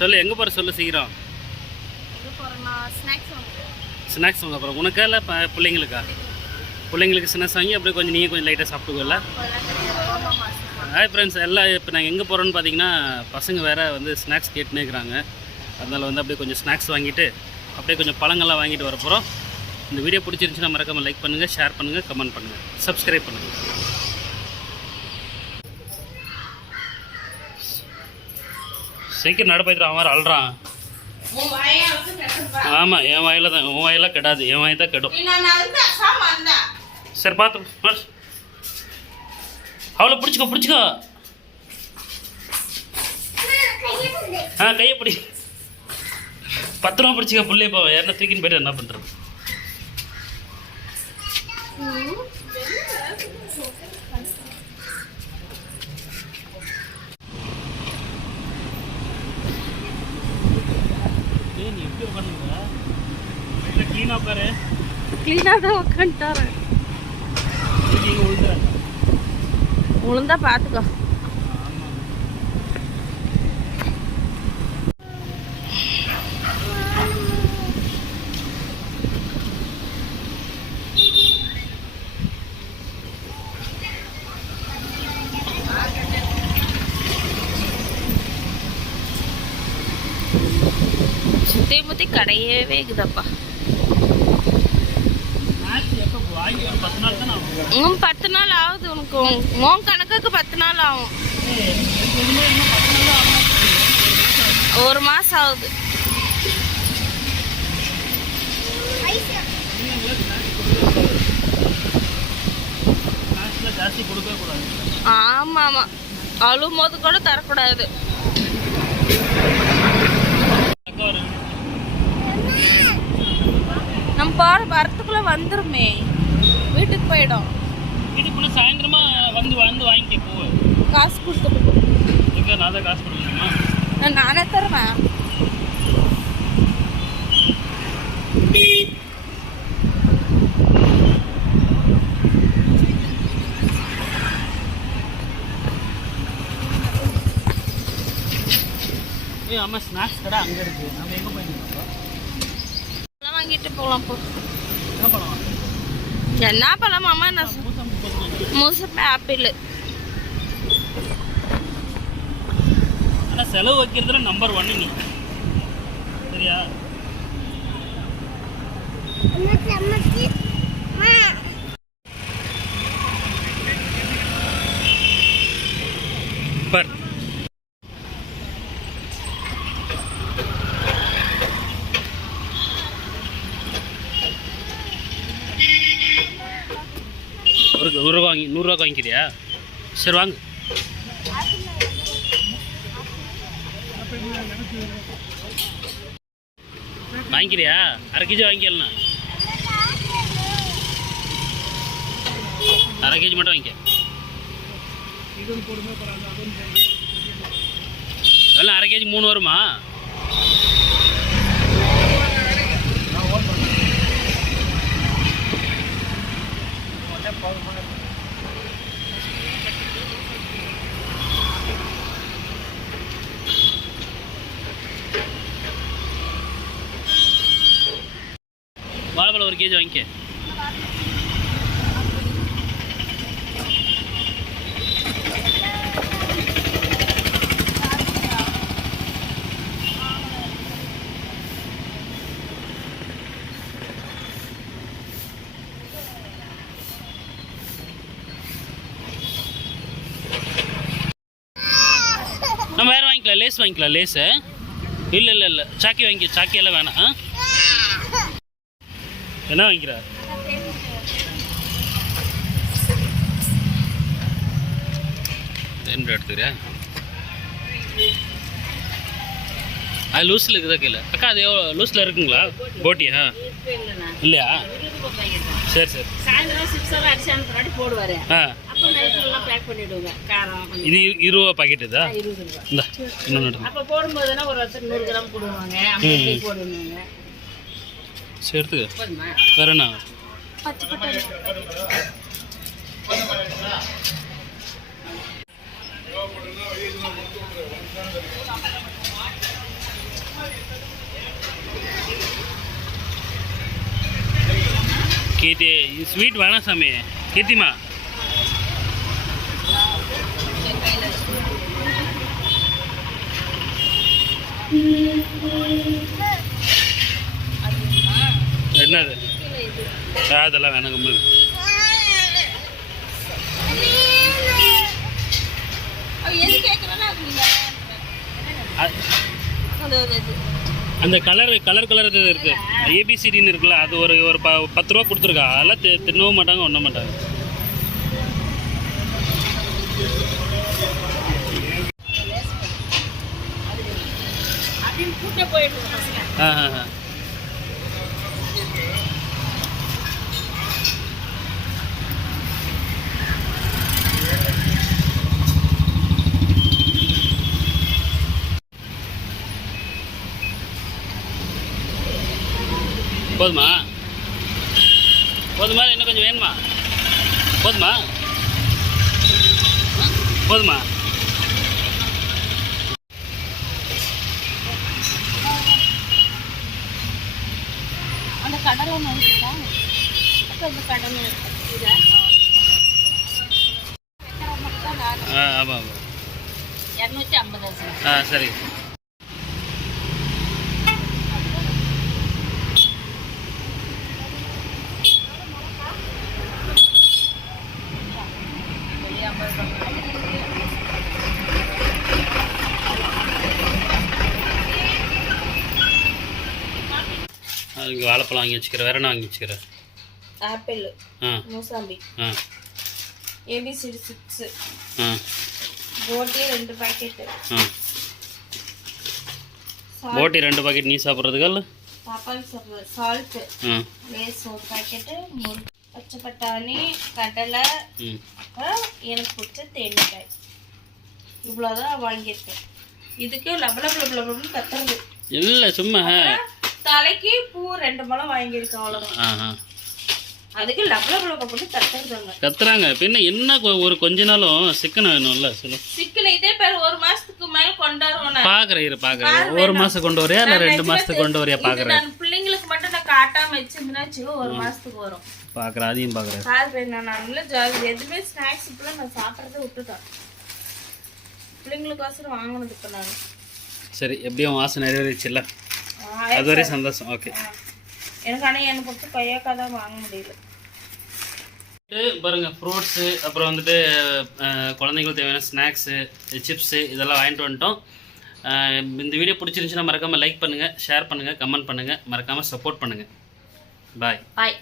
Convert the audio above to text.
சொல்லு எங்கே போகிற சொல்லு சீக்கிரம். ஸ்நாக்ஸ் வாங்க போகிறோம் உனக்கா இல்லை பிள்ளைங்களுக்கா? பிள்ளைங்களுக்கு ஸ்நாக்ஸ் வாங்கி அப்படியே கொஞ்சம் நீ கொஞ்சம் லைட்டாக சாப்பிட்டுக்கோல்ல ஹாய் ஃப்ரெண்ட்ஸ் எல்லாம் இப்போ நாங்கள் எங்கே போகிறோன்னு பார்த்தீங்கன்னா பசங்க வேறு வந்து ஸ்நாக்ஸ் கேட்டுனே இருக்கிறாங்க. அதனால் வந்து அப்படியே கொஞ்சம் ஸ்நாக்ஸ் வாங்கிட்டு அப்படியே கொஞ்சம் பழங்கள்லாம் வாங்கிட்டு வர போகிறோம் இந்த வீடியோ பிடிச்சிருந்துச்சுன்னா மறக்காமல் லைக் பண்ணுங்கள் ஷேர் பண்ணுங்கள் கமெண்ட் பண்ணுங்கள் சப்ஸ்கிரைப் பண்ணுங்கள் சீக்கிரம் நட போயிட்டு அவன் வேறு அழுறான். ஆமாம் என் வாயில தான் உன் வாயெல்லாம் கெடாது என் வாய் தான் கெடும். சரி பார்த்து அவளை பிடிச்சிக்கோ பிடிச்சிக்கோ. ஆ கையை பிடி. பத்திரமா பிடிச்சிக்க புள்ளைய போ யாருன்னா தூக்கின்னு போயிட்டு என்ன பண்ணுறது ஏய் நீ எப்படி உட்காந்துங்க க்ளீனாக தான் உட்காந்துட்டாரு ஒழுங்கா பார்த்துக்கோ சுத்தி முத்தி கிடையவே இருக்குதப்பா. பத்து நாள் இன்னும் பத்து நாள் ஆகுது உனக்கு. உன் கணக்குக்கு பத்து நாள் ஆகும். ஒரு மாசம் ஆகுது. ஆமா ஆமா அழும் போது கூட தரக்கூடாது அக்கா ஒரு நம்ம போற வரத்துக்குள்ள வந்துருமே. வீட்டுக்கு போயிடும். வீட்டுக்குள்ளே சாயந்தரமா வந்து வந்து வாங்கிக்க போ காசு கொடுத்துட்டு எங்கே நான் தான் காசு கொடுக்கணுமா நான் நானே தருவேன். ஏய் அம்மா ஸ்நாக்ஸ் கடை அங்கே இருக்கு. நம்ம எங்கே போயிருக்கோம் பழம் வாங்கிட்டு போகலாம் போ. என்ன பழம் அம்மா நான் முசுப்பு ஆப்பிள். ஆனால் செலவு வைக்கிறதுல நம்பர் ஒன்று நீ. சரியா? நூறுரூவா வாங்கி நூறுரூவா வாங்கிக்கிறியா? சரி வாங்க. வாங்கிக்கிறியா? அரை கேஜி வாங்கிக்கலாம் அரை கேஜி மட்டும் வாங்கிக்க. எல்லாம் அரை கேஜி மூணு வருமா? வாழைப்பழம் ஒரு கேஜி வாங்கிக்க. நம்ம வேறு வாங்கிக்கலாம் லேஸ் வாங்கிக்கலாம் லேஸு. இல்லை இல்லை இல்லை. சாக்கி வாங்கி சாக்கியெல்லாம் வேணாம். ஆ? என்ன வாங்கிக்கிற? ரெண்டு எடுத்துக்கிறா அது லூஸில் இருக்குதா கீழே? அக்கா அது எவ்வளோ? லூஸில் இருக்குங்களா? போட்டியா? இல்லையா? சரி சரி. ஆ. இது இரு- இருபது ரூபா பாக்கெட் இதா? இந்த இன்னொன்று சேர்த்து வேற என்ன? கீர்த்தி ஸ்வீட் வேணாம் சாமி. கீர்த்திமா? Thank you. என்னது? அதெல்லாம் வேணாம் கம்பு அது அந்த கலர் கலர் கலர் இது இருக்கு? ஏபிசிடின்னு இருக்குல்ல அது ஒரு ஒரு ப பத்து ரூபா கொடுத்துருக்கா? அதெல்லாம் தின்னவும் மாட்டாங்க ஒன்றும் மாட்டாங்க. ஆ ஆ ஆ. போதுமா? போதுமா இன்னும் கொஞ்சம் வேணுமா? போதுமா? போதுமா? அந்த கடலை ஒன்று கடலை இதா ஆ ஆமாம் ஆமாம் இரநூத்தி ஐம்பது ஆ சரி. இங்கே வாழைப்பழம் வாங்கி வச்சுக்கிறேன். வேற என்ன வாங்கி வச்சுக்கிறேன்? ஆப்பிள் ஆ. மூசாம்பி. ஆ. ஏபிசிடி சிப்ஸு ஆ. போட்டி ரெண்டு பாக்கெட்டு ஆ. போட்டி ரெண்டு பாக்கெட் நீ சாப்பிட்றதுக்கா இல்லை? பாப்பாக்கு சாப்பிடுறது சால்ட்டு லேஸ் ஒரு பாக்கெட்டு முறு பச்சை பட்டாணி கடலை எனக்கு பிடிச்ச தேங்காய். இவ்வளோதான் வாங்கியிருக்கேன். இதுக்கு லபல லபல லபலன்னு கத்துறது. இல்லை சும்மா. தலைக்கு பூ ரெண்டு மலம் வாங்கியிருக்கேன் அவ்வளோதான் அதுக்கு லபல லபல போட்டு கத்துறதுங்க கத்துறாங்க. பின்ன என்ன ஒரு கொஞ்ச நாளும் சிக்கன் வேணும்ல சொல்லு. சிக்கன் இதே பேர் ஒரு மாசத்துக்கு மேல கொண்டாடுவோம் நான். பார்க்குறேன் இரு பார்க்குறேன் ஒரு மாதம் கொண்டு வரியா? இல்லை ரெண்டு மாதத்துக்கு கொண்டு வரியா? நான் பிள்ளைங்களுக்கு மட்டும் நான் காட்டாம வச்சிருந்தேன்னா வச்சுக்கோ ஒரு மாசத்துக்கு வரும். பார்க்குறேன் அதையும் பார்க்குறேன் பாரு நான் நல்ல ஜாலி. எதுவுமே ஸ்நாக்ஸ் இப்பெல்லாம் நான் சாப்பிட்றத விட்டுட்டேன். பிள்ளைங்களுக்கோசரம் வாங்கினது இப்போ நான். சரி எப்படியும் வாசம் நிறைவேறிச்சுல்ல அது வரையும் சந்தோஷம். ஓகே எனக்கு ஆனால் எனக்கு பொறுத்து கொய்யாக்காய் தான் வாங்க முடியல. பாருங்க ஃப்ரூட்ஸு அப்புறம் வந்துட்டு குழந்தைங்களுக்கு தேவையான ஸ்நாக்ஸு சிப்ஸு இதெல்லாம் வாங்கிட்டு வந்துட்டோம். இந்த வீடியோ பிடிச்சிருந்துச்சுன்னா மறக்காமல் லைக் பண்ணுங்கள் ஷேர் பண்ணுங்கள் கமெண்ட் பண்ணுங்கள் மறக்காமல் சப்போர்ட் பண்ணுங்கள் பாய் பாய்